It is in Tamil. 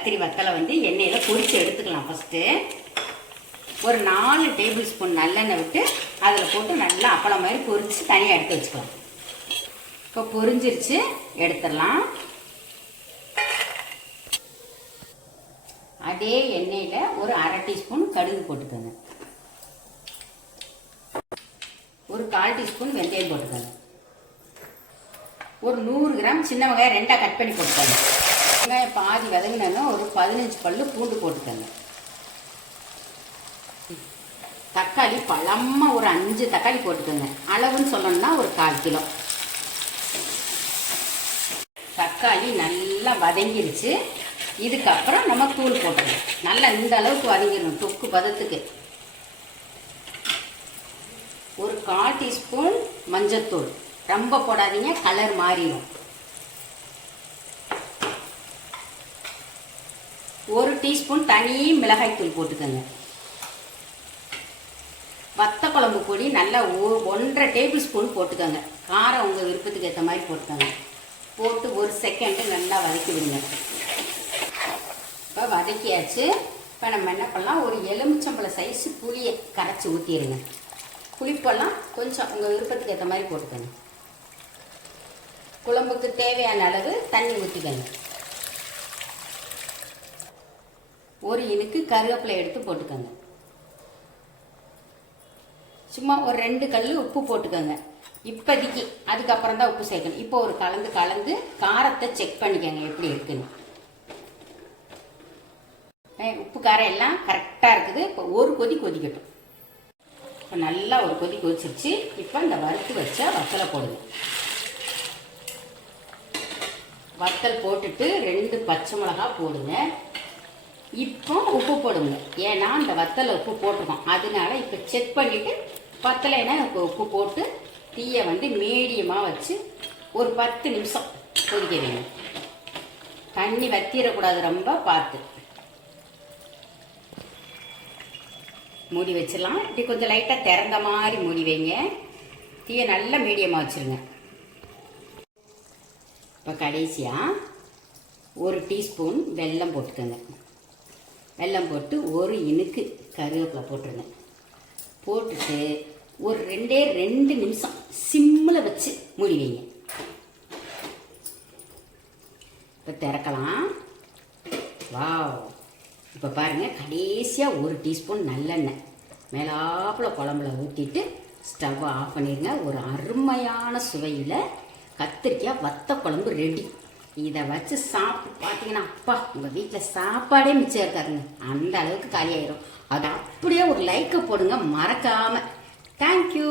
கத்திரி வத்தலை வந்து எண்ணெயில் பொரித்து எடுத்துக்கலாம். ஃபஸ்ட்டு ஒரு 4 டேபிள் ஸ்பூன் நல்லெண்ணெய் விட்டு அதில் போட்டு நல்லா அப்பளம் மாதிரி பொரித்து தனியாக எடுத்து வச்சுக்கலாம். இப்போ பொரிஞ்சிருச்சு, எடுத்துடலாம். அதே எண்ணெயில் ஒரு 1/2 டீஸ்பூன் கடுகு போட்டுக்கோங்க. ஒரு 1/4 டீஸ்பூன் வெந்தயம் போட்டுக்கோங்க. ஒரு 100 கிராம் சின்ன வெங்காயம் 2ஆக கட் பண்ணி போட்டுக்கோங்க. வெங்காயம் பாதி வதங்கினா ஒரு 15 பல்லு பூண்டு போட்டுக்கோங்க. தக்காளி பழமாக ஒரு 5 தக்காளி போட்டுக்கோங்க. அளவுன்னு சொல்லணும்னா ஒரு 1/4 கிலோ. தக்காளி நல்லா வதங்கிருச்சு. இதுக்கப்புறம் நம்ம தூள் போட்டுக்கணும். நல்லா இந்த அளவுக்கு வதங்கிடணும், தொக்கு பதத்துக்கு. ஒரு 1/4 டீஸ்பூன் மஞ்சத்தூள், ரொம்ப போடாதீங்க, கலர் மாறிடும். 1 டீஸ்பூன் தனி மிளகாய்த்தூள் போட்டுக்கோங்க. வத்த குழம்பு பொடி நல்லா 1.5 டேபிள் ஸ்பூன் போட்டுக்கோங்க. காரம் உங்கள் விருப்பத்துக்கு ஏற்ற மாதிரி போட்டுக்கோங்க. போட்டு ஒரு செகண்டு நல்லா வதக்கி விடுங்க. இப்போ வதக்கியாச்சு. இப்போ நம்ம என்ன பண்ணலாம், ஒரு எலுமிச்சம்பழம் சைஸு புளியை கரைச்சி ஊற்றிடுங்க. புளிப்பெல்லாம் கொஞ்சம் உங்கள் விருப்பத்துக்கு ஏற்ற மாதிரி போட்டுக்கோங்க. குழம்புக்கு தேவையான அளவு தண்ணி ஊற்றிக்கோங்க. ஒரு இனுக்கு கருவேப்பிலை எடுத்து போட்டுக்கோங்க. சும்மா ஒரு 2 கல் உப்பு போட்டுக்கோங்க இப்போதைக்கு. அதுக்கப்புறம் தான் உப்பு சேர்க்கணும். இப்போ ஒரு கலந்து காரத்தை செக் பண்ணிக்கோங்க எப்படி இருக்குன்னு. உப்பு காரம் எல்லாம் கரெக்டாக இருக்குது. இப்போ ஒரு கொதி கொதிக்கட்டும். இப்போ நல்லா ஒரு கொதி கொதிச்சிருச்சு. இப்போ இந்த வறுத்து வச்ச வத்தலை போடுங்க. வத்தல் போட்டுட்டு 2 பச்சை மிளகா போடுங்க. இப்போ உப்பு போடுங்க. ஏன்னா இந்த வத்தலை உப்பு போட்டிருக்கோம், அதனால இப்போ செக் பண்ணிவிட்டு வத்தலைன்னா இப்போ உப்பு போட்டு தீயை வந்து மீடியமாக வச்சு ஒரு 10 நிமிஷம் கொதிக்க வைங்க. தண்ணி வத்திடக்கூடாது, ரொம்ப பார்த்து. மூடி வச்சிடலாம். இப்படி கொஞ்சம் லைட்டாக திறந்த மாதிரி மூடி வைங்க. தீயை நல்லா மீடியமாக வச்சுருங்க. இப்போ கடைசியாக 1 டீஸ்பூன் வெல்லம் போட்டுக்கோங்க. வெல்லம் போட்டு ஒரு இனுக்கு கருவேப்பிலை போட்டுருங்க. போட்டுட்டு ஒரு 2 நிமிஷம் சிம்மில் வச்சு மூடி வைங்க. இப்போ திறக்கலாம். வாவ், இப்போ பாருங்கள், கடைசியாக 1 டீஸ்பூன் நல்லெண்ணெய் மேலாப்பில் குழம்புல ஊற்றிட்டு ஸ்டவ் ஆஃப் பண்ணிடுங்க. ஒரு அருமையான சுவையில் கத்திரிக்காய் வத்த குழம்பு ரெடி. இதை வச்சு சாப்பிட்டு பார்த்தீங்கன்னா அப்பா, உங்கள் வீட்டில் சாப்பாடே மிச்சம் இருக்காதுங்க, அந்த அளவுக்கு காலியாயிரும். அது அப்படியே ஒரு லைக்கை போடுங்க மறக்காமல். தேங்க்யூ.